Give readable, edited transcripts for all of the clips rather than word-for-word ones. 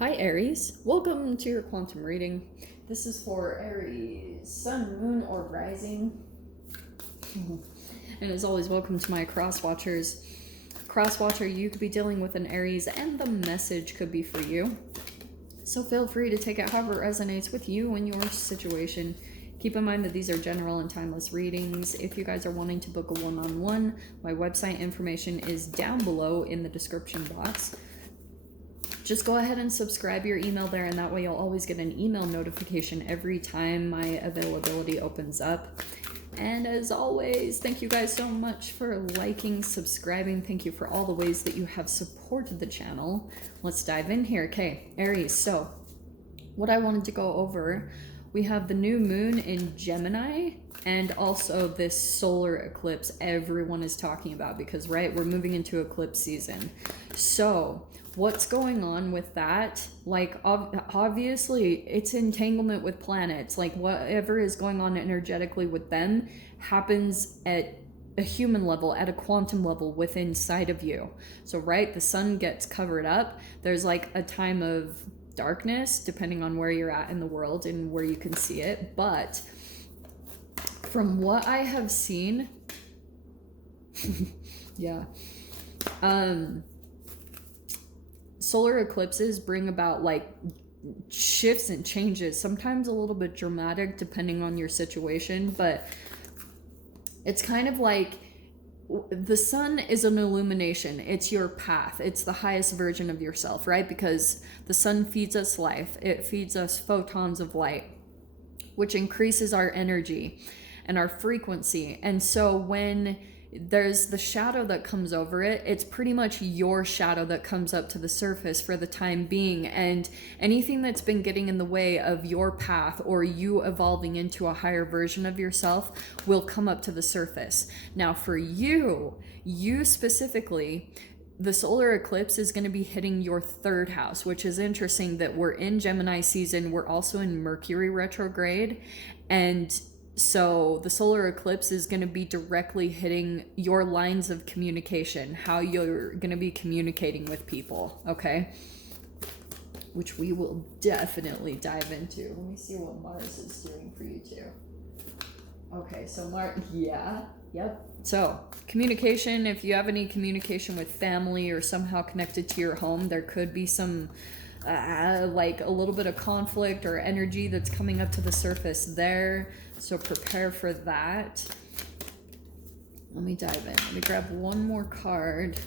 Hi Aries, welcome to your quantum reading. This is for Aries, Sun, Moon, or Rising. And as always, welcome to my cross watchers. Cross watcher, you could be dealing with an Aries and the message could be for you. So feel free to take it however it resonates with you and your situation. Keep in mind that these are general and timeless readings. If you guys are wanting to book a one-on-one, my website information is down below in the description box. Just go ahead and subscribe your email there, and that way you'll always get an email notification every time my availability opens up. And as always, thank you guys so much for liking, subscribing. Thank you for all the ways that you have supported the channel. Let's dive in here. Okay, Aries, so what I wanted to go over, we have the new moon in Gemini and also this solar eclipse everyone is talking about because, right, we're moving into eclipse season. So what's going on with that? Like, obviously it's entanglement with planets. Like, whatever is going on energetically with them happens at a human level, at a quantum level within inside of you. So, right, the sun gets covered up. There's like a time of darkness depending on where you're at in the world and where you can see it. But from what I have seen, yeah, solar eclipses bring about like shifts and changes, sometimes a little bit dramatic depending on your situation, but it's kind of like the sun is an illumination. It's your path. It's the highest version of yourself, right? Because the sun feeds us life. It feeds us photons of light, which increases our energy and our frequency. And so when there's the shadow that comes over it, it's pretty much your shadow that comes up to the surface for the time being, and anything that's been getting in the way of your path or you evolving into a higher version of yourself will come up to the surface. Now for you specifically, the solar eclipse is going to be hitting your third house, which is interesting that we're in Gemini season. We're also in Mercury retrograde, and so the solar eclipse is going to be directly hitting your lines of communication, how you're going to be communicating with people, okay? Which we will definitely dive into. Let me see what Mars is doing for you too. Okay, so Mars, yeah, yep. So communication, if you have any communication with family or somehow connected to your home, there could be some like a little bit of conflict or energy that's coming up to the surface there. So prepare for that. Let me dive in. Let me grab one more card.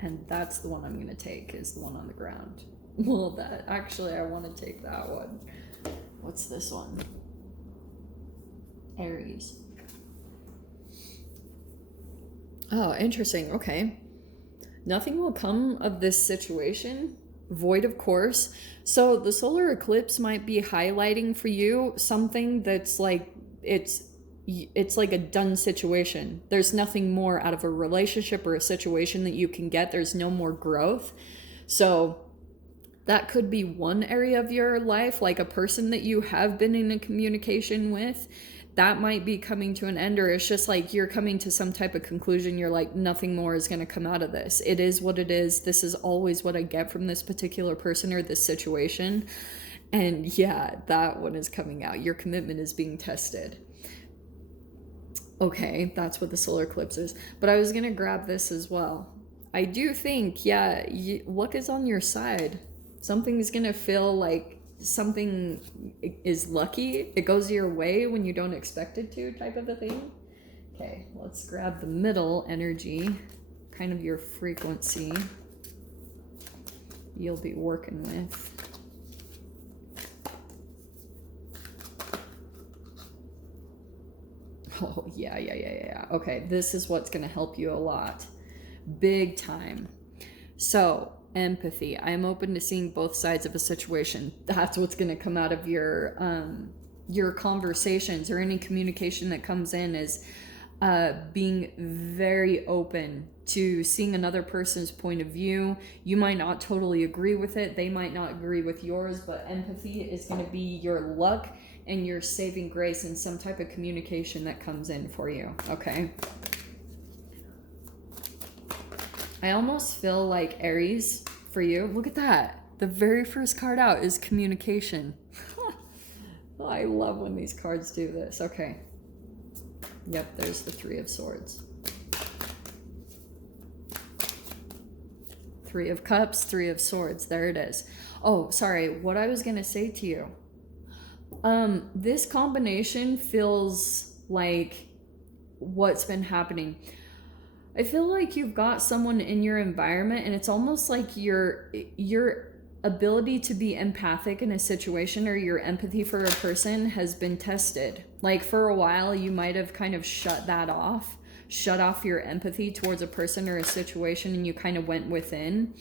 And that's the one I'm going to take, is the one on the ground. Well, that actually, I want to take that one. What's this one? Aries. Oh, interesting. Okay. Nothing will come of this situation. Void of course. So the solar eclipse might be highlighting for you something that's like it's like a done situation. There's nothing more out of a relationship or a situation that you can get. There's no more growth. So that could be one area of your life, like a person that you have been in a communication with, that might be coming to an end, or it's just like you're coming to some type of conclusion. You're like, nothing more is going to come out of this. It is what it is. This is always what I get from this particular person or this situation. And yeah, that one is coming out. Your commitment is being tested. Okay, that's what the solar eclipse is. But I was going to grab this as well. I do think, yeah, luck is on your side. Something's going to feel like something is lucky. It goes your way when you don't expect it to, type of a thing. Okay, let's grab the middle energy, kind of your frequency you'll be working with. Oh, yeah. Okay, this is what's going to help you a lot. Big time. So, empathy. I am open to seeing both sides of a situation. That's what's going to come out of your conversations or any communication that comes in, is being very open to seeing another person's point of view. You might not totally agree with it. They might not agree with yours, but empathy is going to be your luck and your saving grace in some type of communication that comes in for you, okay? I almost feel like Aries, for you. Look at that. The very first card out is communication. I love when these cards do this. Okay. Yep, there's the Three of Swords. Three of Cups, Three of Swords. There it is. Oh, sorry. What I was going to say to you. This combination feels like what's been happening. I feel like you've got someone in your environment, and it's almost like your ability to be empathic in a situation, or your empathy for a person, has been tested. Like for a while, you might have kind of shut off your empathy towards a person or a situation, and you kind of went within.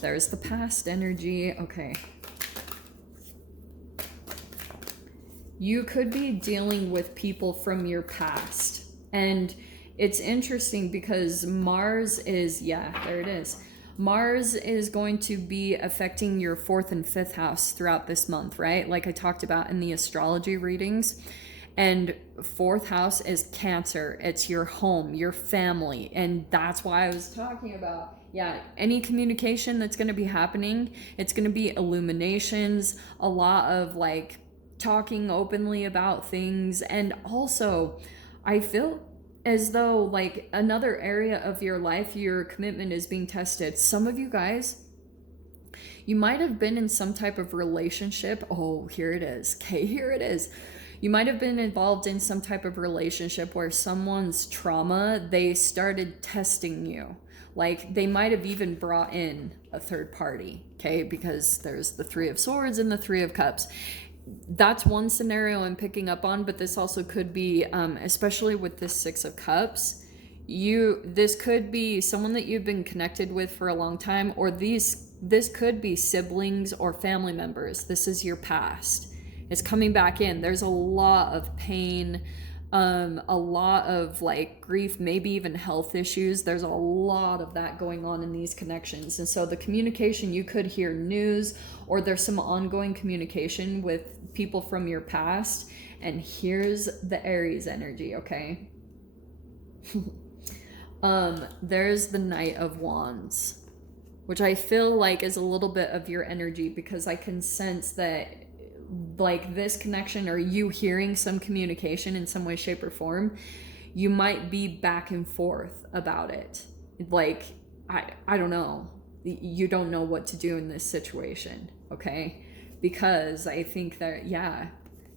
There's the past energy. Okay. You could be dealing with people from your past. And it's interesting because Mars is, yeah, there it is. Mars is going to be affecting your 4th and 5th house throughout this month, right? Like I talked about in the astrology readings. And 4th house is Cancer. It's your home, your family. And that's why I was talking about, yeah, any communication that's going to be happening, it's going to be illuminations, a lot of like talking openly about things. And also, I feel as though like another area of your life, your commitment is being tested. Some of you guys, you might have been in some type of relationship. Oh, here it is. Okay, here it is. You might have been involved in some type of relationship where someone's trauma, they started testing you. Like they might have even brought in a third party, okay? Because there's the Three of Swords and the Three of Cups. That's one scenario I'm picking up on, but this also could be, especially with this Six of Cups, this could be someone that you've been connected with for a long time, or this could be siblings or family members. This is your past. It's coming back in. There's a lot of pain, a lot of like grief, maybe even health issues. There's a lot of that going on in these connections. And so the communication, you could hear news, or there's some ongoing communication with people from your past. And here's the Aries energy, okay? There's the Knight of Wands, which I feel like is a little bit of your energy, because I can sense that like this connection, or you hearing some communication in some way, shape, or form, you might be back and forth about it. Like, I don't know. You don't know what to do in this situation, okay? Because I think that, yeah,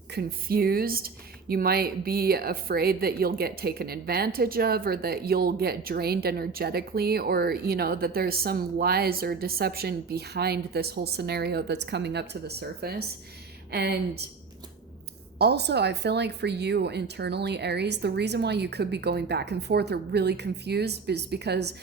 confused. You might be afraid that you'll get taken advantage of, or that you'll get drained energetically, or, you know, that there's some lies or deception behind this whole scenario that's coming up to the surface. And also, I feel like for you internally, Aries, the reason why you could be going back and forth or really confused is because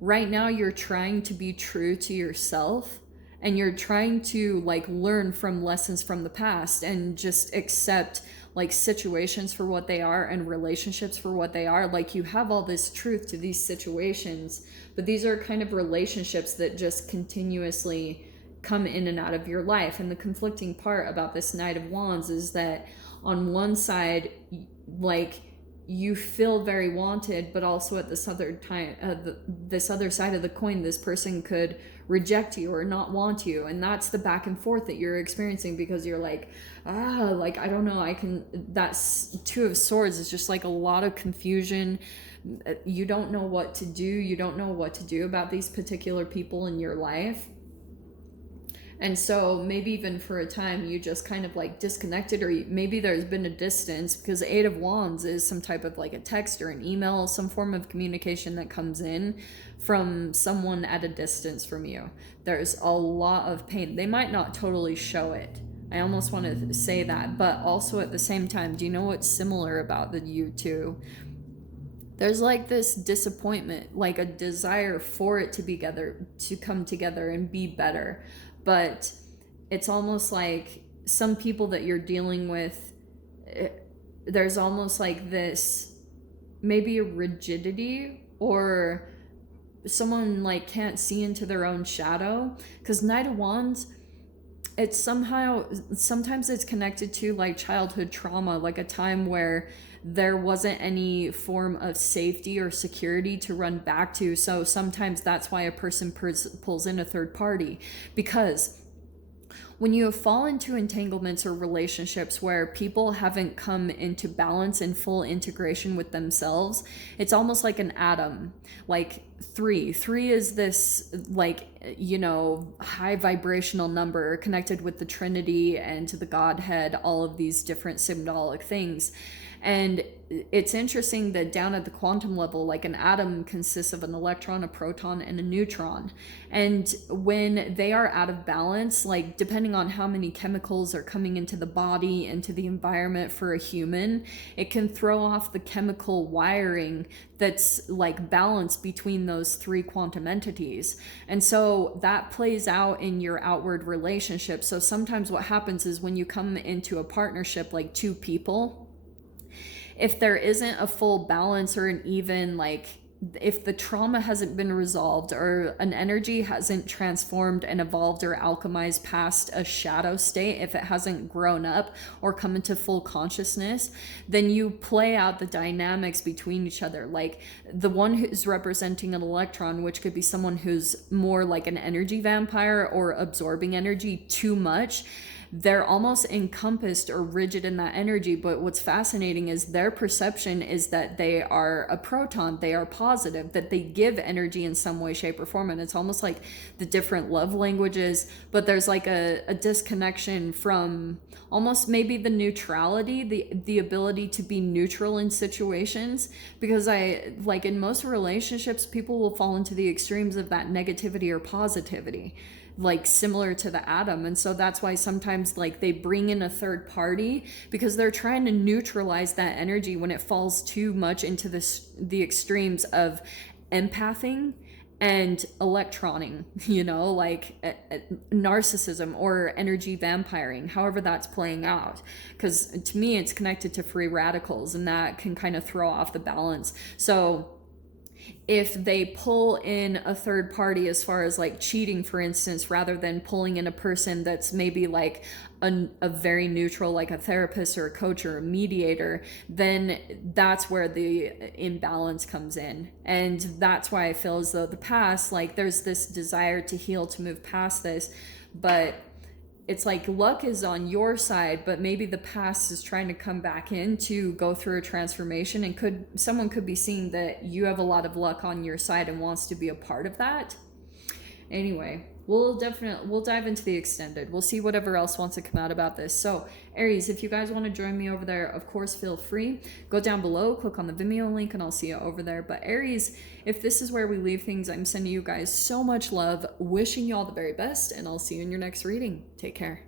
right now you're trying to be true to yourself, and you're trying to like learn from lessons from the past and just accept like situations for what they are and relationships for what they are. Like you have all this truth to these situations, but these are kind of relationships that just continuously come in and out of your life. And the conflicting part about this Knight of Wands is that on one side, like you feel very wanted, but also at this other time, this other side of the coin, this person could reject you or not want you. And that's the back and forth that you're experiencing, because you're like, like, I don't know, that's Two of Swords is just like a lot of confusion. You don't know what to do. You don't know what to do about these particular people in your life. And so maybe even for a time you just kind of like disconnected, or maybe there's been a distance, because Eight of Wands is some type of like a text or an email, some form of communication that comes in from someone at a distance from you. There's a lot of pain. They might not totally show it. I almost want to say that, but also at the same time, do you know what's similar about the you two? There's like this disappointment, like a desire for it to come together and be better. But it's almost like some people that you're dealing with, there's almost like this, maybe a rigidity, or someone like can't see into their own shadow. Because Knight of Wands, it's sometimes it's connected to like childhood trauma, like a time where there wasn't any form of safety or security to run back to. So sometimes that's why a person pulls in a third party, because when you fall into entanglements or relationships where people haven't come into balance and full integration with themselves, it's almost like an atom. Like three is this, like, you know, high vibrational number connected with the Trinity and to the Godhead, all of these different symbolic things. And it's interesting that down at the quantum level, like an atom consists of an electron, a proton, and a neutron. And when they are out of balance, like depending on how many chemicals are coming into the body, into the environment for a human, it can throw off the chemical wiring that's like balanced between those three quantum entities. And so that plays out in your outward relationship. So sometimes what happens is when you come into a partnership, like two people, if there isn't a full balance or an even, like, if the trauma hasn't been resolved or an energy hasn't transformed and evolved or alchemized past a shadow state, if it hasn't grown up or come into full consciousness, then you play out the dynamics between each other. Like the one who's representing an electron, which could be someone who's more like an energy vampire or absorbing energy too much, they're almost encompassed or rigid in that energy. But what's fascinating is their perception is that they are a proton, they are positive, that they give energy in some way, shape, or form. And it's almost like the different love languages, but there's like a disconnection from almost maybe the neutrality, the ability to be neutral in situations. Because I, like in most relationships, people will fall into the extremes of that negativity or positivity, like similar to the atom. And so that's why sometimes like they bring in a third party, because they're trying to neutralize that energy when it falls too much into the extremes of empathing and electroning, you know, like narcissism or energy vampiring, however that's playing out. Because to me, it's connected to free radicals, and that can kind of throw off the balance. So if they pull in a third party, as far as like cheating, for instance, rather than pulling in a person that's maybe like a very neutral, like a therapist or a coach or a mediator, then that's where the imbalance comes in. And that's why I feel as though the past, like there's this desire to heal, to move past this, but it's like luck is on your side, but maybe the past is trying to come back in to go through a transformation. And someone could be seeing that you have a lot of luck on your side and wants to be a part of that. Anyway, we'll dive into the extended. We'll see whatever else wants to come out about this. So Aries, if you guys want to join me over there, of course, feel free. Go down below, click on the Vimeo link, and I'll see you over there. But Aries, if this is where we leave things, I'm sending you guys so much love, wishing you all the very best, and I'll see you in your next reading. Take care.